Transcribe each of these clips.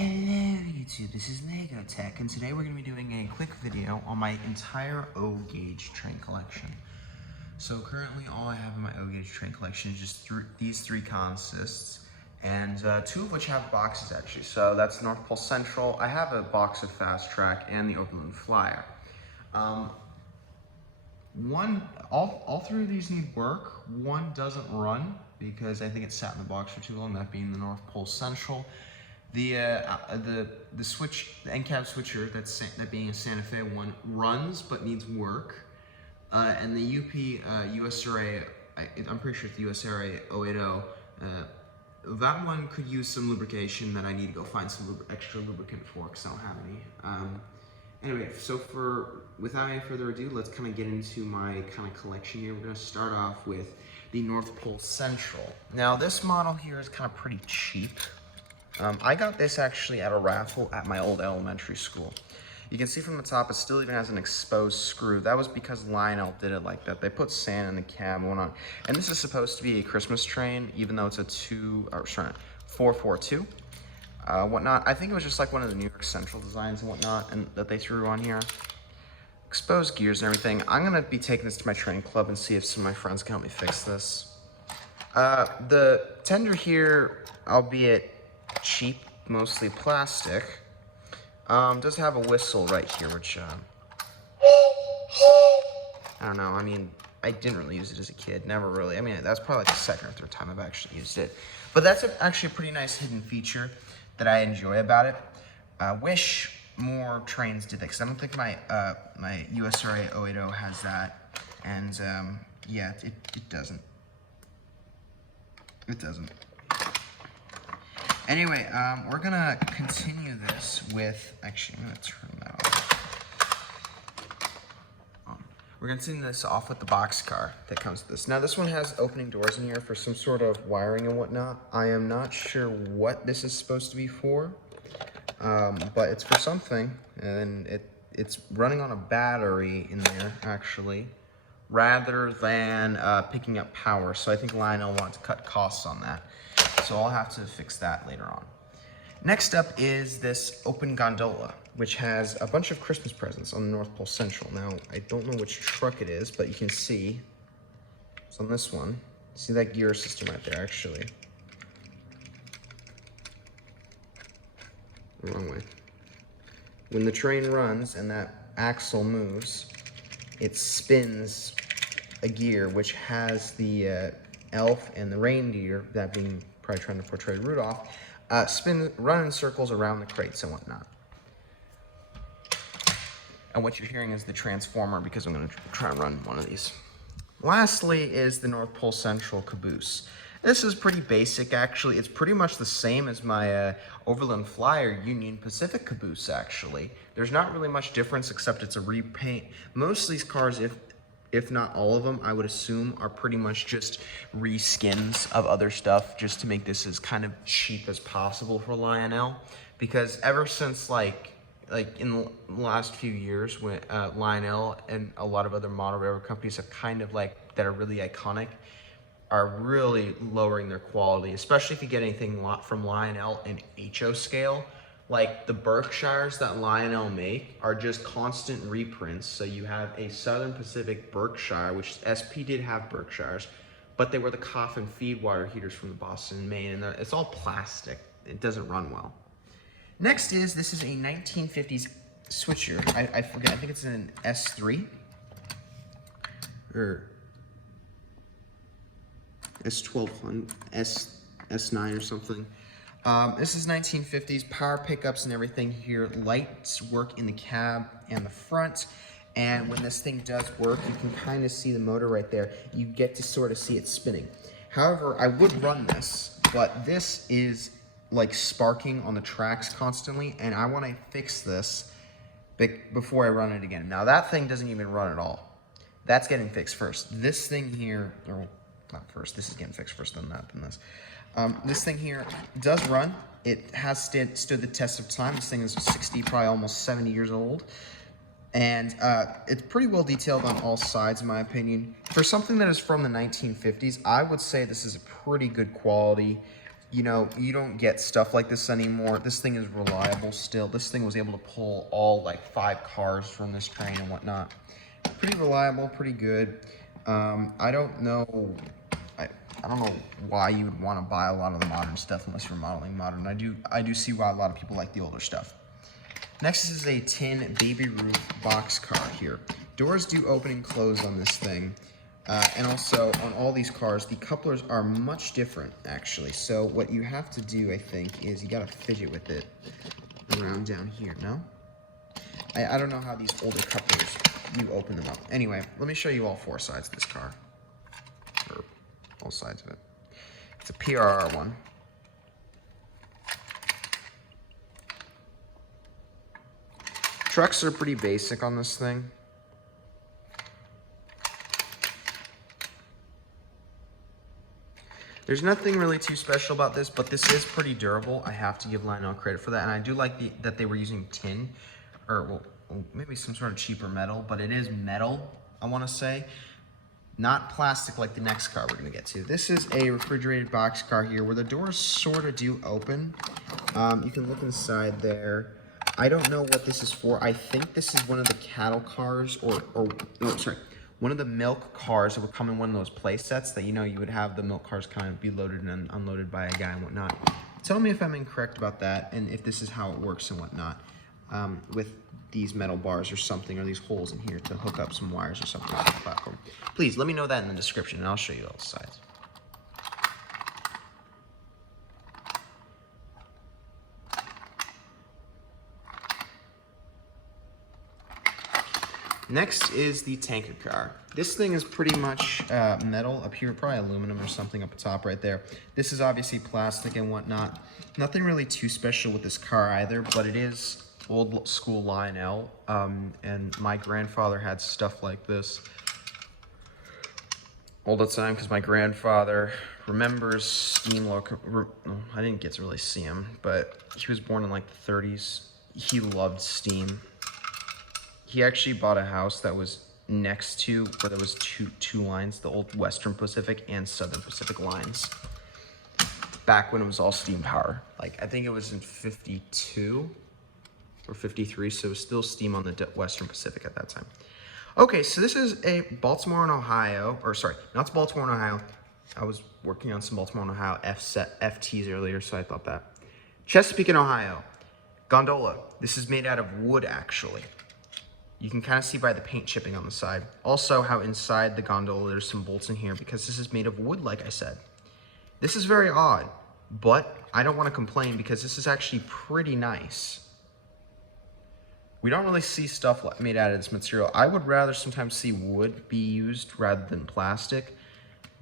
Hello YouTube, this is Lego Tech, and today we're going to be doing a quick video on my entire O gauge train collection. So currently all I have in my O gauge train collection is just these three consists, and two of which have boxes actually. So that's North Pole Central, I have a box of Fast Track, and the Overland Flyer. All three of these need work. One doesn't run because I think it sat in the box for too long, that being the North Pole Central. The switch, the end cap switcher, that being a Santa Fe one, runs but needs work. And the UP USRA, I'm pretty sure it's the USRA 080, that one could use some lubrication that I need to go find some extra lubricant for because I don't have any. Anyway, so without any further ado, let's kind of get into my kind of collection here. We're going to start off with the North Pole Central. Now this model here is kind of pretty cheap. I got this actually at a raffle at my old elementary school. You can see from the top, it still even has an exposed screw. That was because Lionel did it like that. They put sand in the cab and whatnot. And this is supposed to be a Christmas train, even though it's a 442. Whatnot. I think it was just like one of the New York Central designs and whatnot, and that they threw on here. Exposed gears and everything. I'm gonna be taking this to my training club and see if some of my friends can help me fix this. The tender here, albeit cheap, mostly plastic, does have a whistle right here, which I don't know. I mean, I didn't really use it as a kid, never really. I mean, that's probably like the second or third time I've actually used it, but that's actually a pretty nice hidden feature that I enjoy about it. I wish more trains did that, because I don't think my my USRA 080 has that, and yeah, it doesn't. It doesn't. Anyway, we're gonna continue this with, actually, I'm gonna turn that off. We're gonna continue this off with the boxcar that comes with this. Now this one has opening doors in here for some sort of wiring and whatnot. I am not sure what this is supposed to be for, but it's for something, and it's running on a battery in there, actually, rather than picking up power. So I think Lionel wants to cut costs on that. So I'll have to fix that later on. Next up is this open gondola, which has a bunch of Christmas presents on the North Pole Central. Now, I don't know which truck it is, but you can see it's on this one. See that gear system right there, actually. Wrong way. When the train runs and that axle moves, it spins a gear which has the elf and the reindeer, that being probably trying to portray Rudolph, run in circles around the crates and whatnot. And what you're hearing is the transformer, because I'm going to try and run one of these. Lastly is the North Pole Central Caboose. This is pretty basic, actually. It's pretty much the same as my Overland Flyer Union Pacific Caboose, actually. There's not really much difference, except it's a repaint. Most of these cars, if not all of them, I would assume, are pretty much just reskins of other stuff, just to make this as kind of cheap as possible for Lionel. Because ever since like in the last few years, when Lionel and a lot of other model railroad companies have kind of that are really iconic, are really lowering their quality, especially if you get anything from Lionel in HO scale. Like the Berkshires that Lionel make are just constant reprints. So you have a Southern Pacific Berkshire, which SP did have Berkshires, but they were the coffin feed water heaters from the Boston and Maine, and it's all plastic. It doesn't run well. Next this is a 1950s switcher. I forget, I think it's an S3 or S1200, S9 or something. This is 1950s, power pickups and everything here. Lights work in the cab and the front. And when this thing does work, you can kind of see the motor right there. You get to sort of see it spinning. However, I would run this, but this is like sparking on the tracks constantly, and I want to fix this before I run it again. Now that thing doesn't even run at all. That's getting fixed first. This thing here, or not first, this is getting fixed first, then that, then this. This thing here does run. It has stood the test of time. This thing is 60, probably almost 70 years old. And it's pretty well detailed on all sides, in my opinion. For something that is from the 1950s, I would say this is a pretty good quality. You know, you don't get stuff like this anymore. This thing is reliable still. This thing was able to pull all like 5 cars from this train and whatnot. Pretty reliable, pretty good. I don't know. I don't know why you would want to buy a lot of the modern stuff unless you're modeling modern. I do see why a lot of people like the older stuff. Next is a tin baby roof boxcar here. Doors do open and close on this thing. And also on all these cars, the couplers are much different actually. So what you have to do, I think, is you gotta fidget with it around down here, no? I don't know how these older couplers, you open them up. Anyway, let me show you all 4 sides of this car. Or all sides of it. It's a PRR one. Trucks are pretty basic on this thing. There's nothing really too special about this, but this is pretty durable. I have to give Lionel credit for that, and I do like that they were using tin, or well, maybe some sort of cheaper metal, but it is metal, I want to say. Not plastic like the next car we're going to get to. This is a refrigerated box car here where the doors sort of do open. You can look inside there. I don't know what this is for. I think this is one of the cattle cars one of the milk cars that would come in one of those play sets that, you know, you would have the milk cars kind of be loaded and unloaded by a guy and whatnot. Tell me if I'm incorrect about that and if this is how it works and whatnot with these metal bars or something, or these holes in here to hook up some wires or something on the platform. Please let me know that in the description and I'll show you all the sides. Next is the tanker car. This thing is pretty much metal up here, probably aluminum or something up top right there. This is obviously plastic and whatnot. Nothing really too special with this car either, but it is old school Lionel. And my grandfather had stuff like this all the time because my grandfather remembers steam I didn't get to really see him, but he was born in like the 30s. He loved steam. He actually bought a house that was next to where there was two lines, the old Western Pacific and Southern Pacific lines, back when it was all steam power. Like, I think it was in 52 or 53, so it was still steam on the Western Pacific at that time. Okay, so this is a Baltimore and Ohio, or sorry, not Baltimore and Ohio. I was working on some Baltimore and Ohio FTs earlier, so I thought that. Chesapeake and Ohio. Gondola. This is made out of wood, actually. You can kind of see by the paint chipping on the side. Also, how inside the gondola there's some bolts in here because this is made of wood, like I said. This is very odd, but I don't want to complain because this is actually pretty nice. We don't really see stuff made out of this material. I would rather sometimes see wood be used rather than plastic.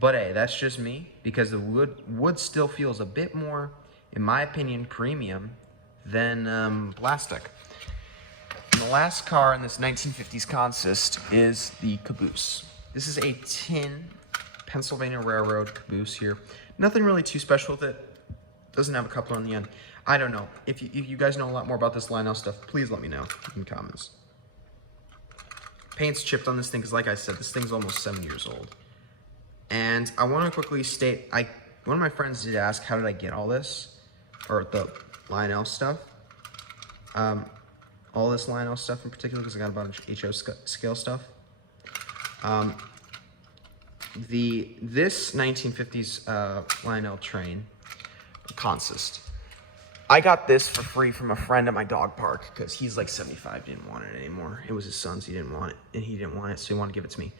But hey, that's just me because the wood still feels a bit more, in my opinion, premium than plastic. And the last car in this 1950s consist is the Caboose. This is a tin Pennsylvania Railroad Caboose here. Nothing really too special with it. Doesn't have a coupler on the end. I don't know. If you guys know a lot more about this Lionel stuff, please let me know in the comments. Paint's chipped on this thing because, like I said, this thing's almost 7 years old. And I want to quickly state, one of my friends did ask, how did I get all this? Or the Lionel stuff. All this Lionel stuff in particular, because I got a bunch of HO scale stuff. This 1950s Lionel train consist. I got this for free from a friend at my dog park because he's like 75, didn't want it anymore. It was his son's, he didn't want it, and he didn't want it, so he wanted to give it to me.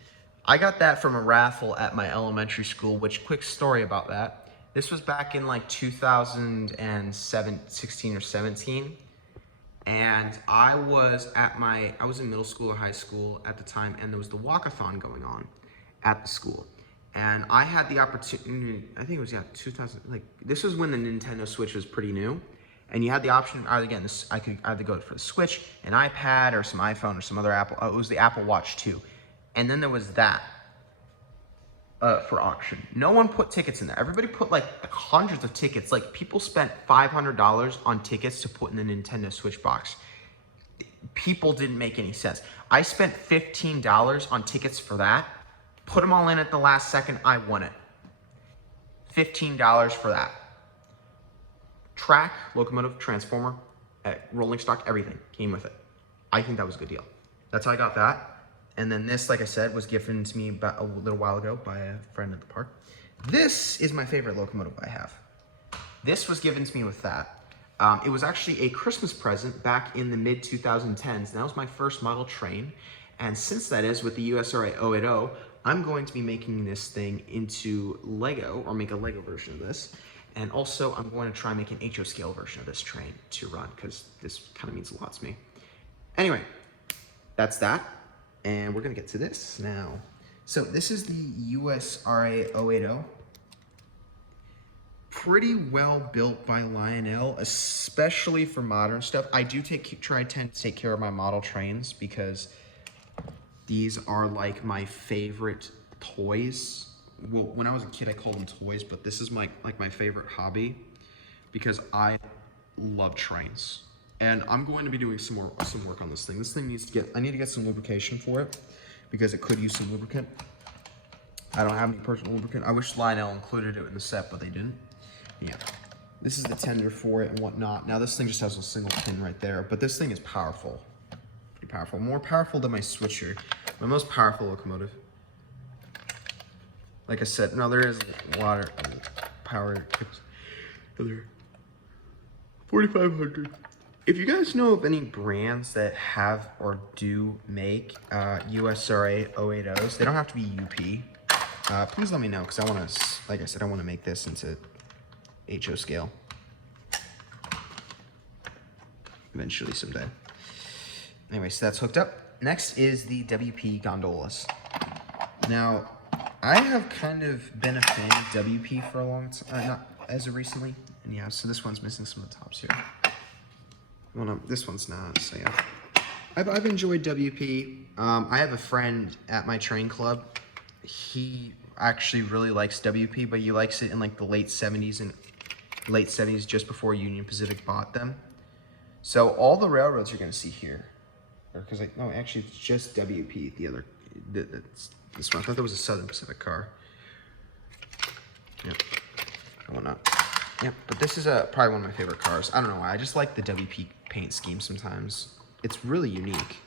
I got that from a raffle at my elementary school, which, quick story about that. This was back in like 2016 or 17. And I was in middle school or high school at the time, and there was the walkathon going on at the school. And I had the opportunity, I think it was, 2000, this was when the Nintendo Switch was pretty new. And you had the option, I could either go for the Switch, an iPad, or some iPhone, or some other Apple, it was the Apple Watch 2. And then there was that for auction. No one put tickets in there. Everybody put like hundreds of tickets. Like, people spent $500 on tickets to put in the Nintendo Switch box. People didn't make any sense. I spent $15 on tickets for that. Put them all in at the last second. I won it. $15 for that. track, locomotive, transformer, rolling stock, everything came with it. I think that was a good deal. That's how I got that. And then this, like I said, was given to me about a little while ago by a friend at the park. This is my favorite locomotive I have. This was given to me with that. It was actually a Christmas present back in the mid-2010s. And that was my first model train. And since that is with the USRA 080, I'm going to be making this thing into Lego, or make a Lego version of this. And also, I'm going to try and make an HO scale version of this train to run, because this kind of means a lot to me. Anyway, that's that. And we're gonna get to this now. So this is the USRA 080. Pretty well built by Lionel, especially for modern stuff. I do tend to take care of my model trains because these are like my favorite toys. Well, when I was a kid, I called them toys, but this is my favorite hobby because I love trains. And I'm going to be doing some work on this thing. This thing needs to get, I need to get some lubrication for it because it could use some lubricant. I don't have any personal lubricant. I wish Lionel included it in the set, but they didn't. Yeah. This is the tender for it and whatnot. Now this thing just has a single pin right there, but this thing is powerful. Pretty powerful. More powerful than my switcher. My most powerful locomotive. Like I said, no, there is a lot of power. 4,500. If you guys know of any brands that have or do make USRA 080s, they don't have to be UP. Please let me know, because I want to, like I said, I want to make this into HO scale. Eventually, someday. Anyway, so that's hooked up. Next is the WP gondolas. Now, I have kind of been a fan of WP for a long time, not as of recently. And yeah, so this one's missing some of the tops here. Well, no, this one's not, so yeah. I've enjoyed WP. I have a friend at my train club. He actually really likes WP, but he likes it in like the late 70s, just before Union Pacific bought them. So all the railroads you're gonna see here, because no, actually it's just WP. The other, this one. I thought that was a Southern Pacific car. Yep, and whatnot. Yep, but this is probably one of my favorite cars. I don't know why. I just like the WP paint scheme sometimes. It's really unique.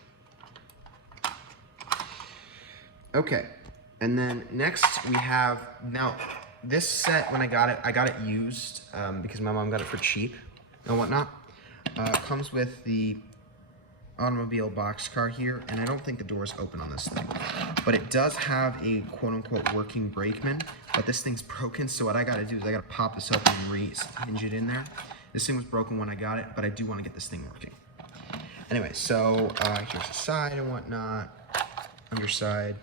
Okay, and then next we have, now this set, when I got it used because my mom got it for cheap and whatnot. Comes with the automobile boxcar here, and I don't think the doors open on this thing, but it does have a quote-unquote working brakeman, but this thing's broken, so what I gotta do is I gotta pop this open and re-hinge it in there. This thing was broken when I got it, but I do want to get this thing working. Anyway, so here's the side and whatnot, underside.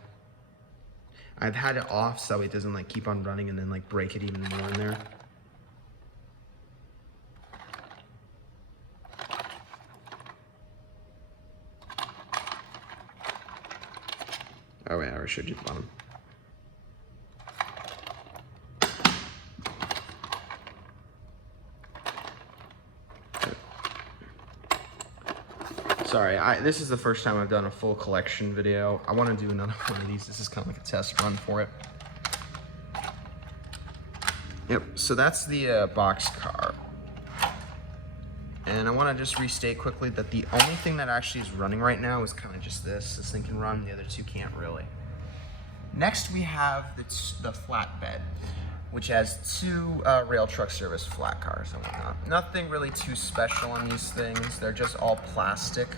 I've had it off so it doesn't like keep on running and then like break it even more in there. Oh wait, I already showed you the bottom. Sorry, this is the first time I've done a full collection video. I want to do another one of these. This is kind of like a test run for it. Yep, so that's the box car. And I want to just restate quickly that the only thing that actually is running right now is kind of just this. This thing can run, the other two can't really. Next we have the flatbed, which has two rail truck service flat cars and whatnot. Nothing really too special on these things. They're just all plastic.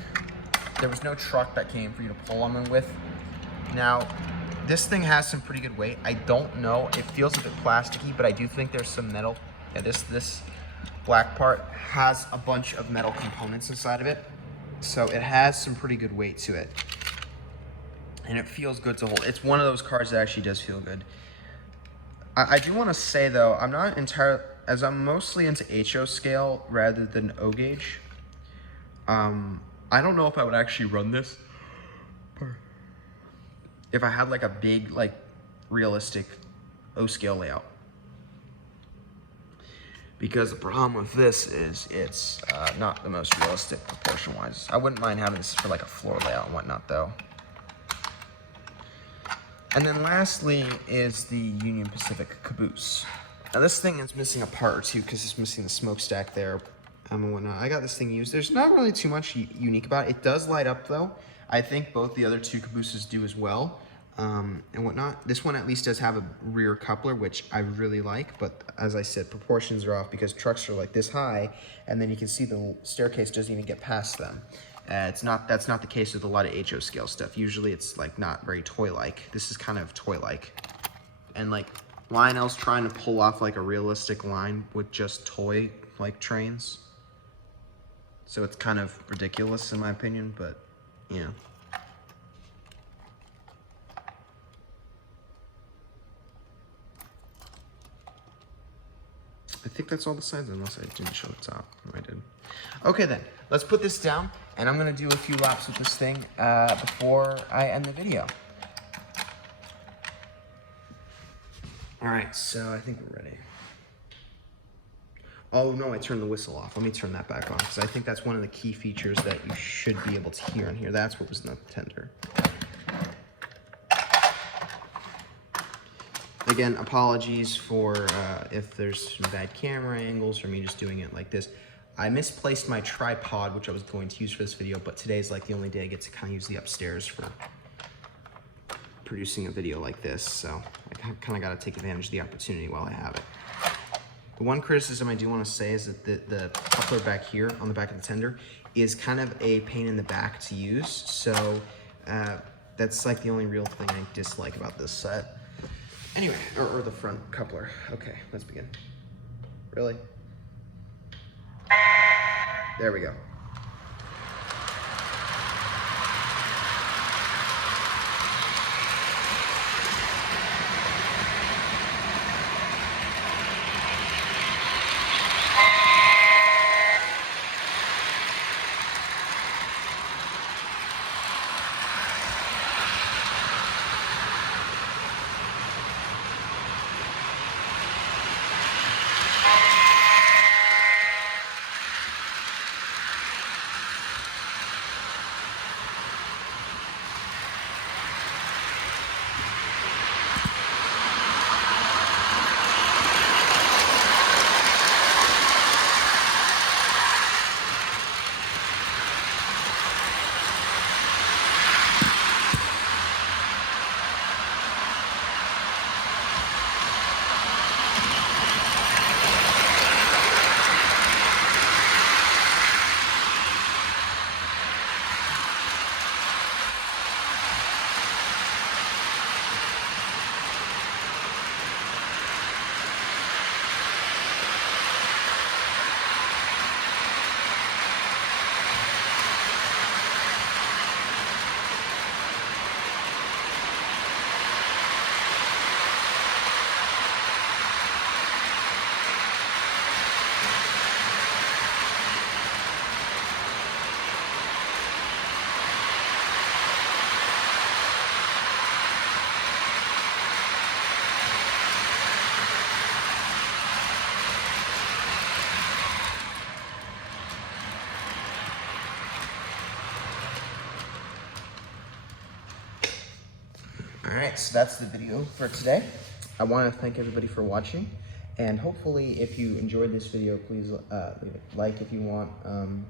There was no truck that came for you to pull them in with. Now, this thing has some pretty good weight. I don't know, it feels a bit plasticky, but I do think there's some metal. Yeah, this black part has a bunch of metal components inside of it. So it has some pretty good weight to it. And it feels good to hold. It's one of those cars that actually does feel good. I do want to say though, I'm not entirely, as I'm mostly into HO scale rather than O gauge. I don't know if I would actually run this if I had like a big, like realistic O scale layout. Because the problem with this is it's not the most realistic proportion wise. I wouldn't mind having this for like a floor layout and whatnot though. And then lastly is the Union Pacific Caboose. Now this thing is missing a part or two because it's missing the smokestack there and whatnot. I got this thing used. There's not really too much unique about it. It does light up though. I think both the other two Cabooses do as well and whatnot. This one at least does have a rear coupler, which I really like, but as I said, proportions are off because trucks are like this high, and then you can see the staircase doesn't even get past them. That's not the case with a lot of HO scale stuff. Usually it's like not very toy-like. This is kind of toy-like. And like Lionel's trying to pull off like a realistic line with just toy-like trains. So it's kind of ridiculous in my opinion, but you know. I think that's all the sides, unless I didn't show the top. I did. Okay then, let's put this down, and I'm gonna do a few laps with this thing before I end the video. All right, so I think we're ready. Oh no, I turned the whistle off. Let me turn that back on, because I think that's one of the key features that you should be able to hear in here. That's what was in the tender. Again, apologies for if there's some bad camera angles or me just doing it like this. I misplaced my tripod, which I was going to use for this video, but today's like the only day I get to kind of use the upstairs for producing a video like this, so I kind of got to take advantage of the opportunity while I have it. The one criticism I do want to say is that the coupler back here on the back of the tender is kind of a pain in the back to use, so that's like the only real thing I dislike about this set. Anyway, or the front coupler. Okay, let's begin. Really? There we go. Alright, so that's the video for today. I want to thank everybody for watching, and hopefully if you enjoyed this video, please leave a like if you want,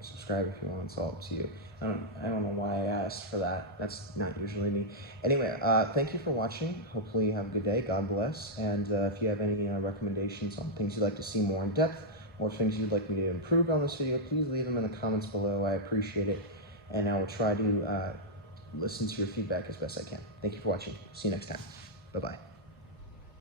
subscribe if you want, it's all up to you. I don't know why I asked for that, that's not usually me. Anyway, thank you for watching, hopefully you have a good day, God bless, and if you have any recommendations on things you'd like to see more in depth, or things you'd like me to improve on this video, please leave them in the comments below, I appreciate it, and I will try to listen to your feedback as best I can. Thank you for watching. See you next time. Bye-bye.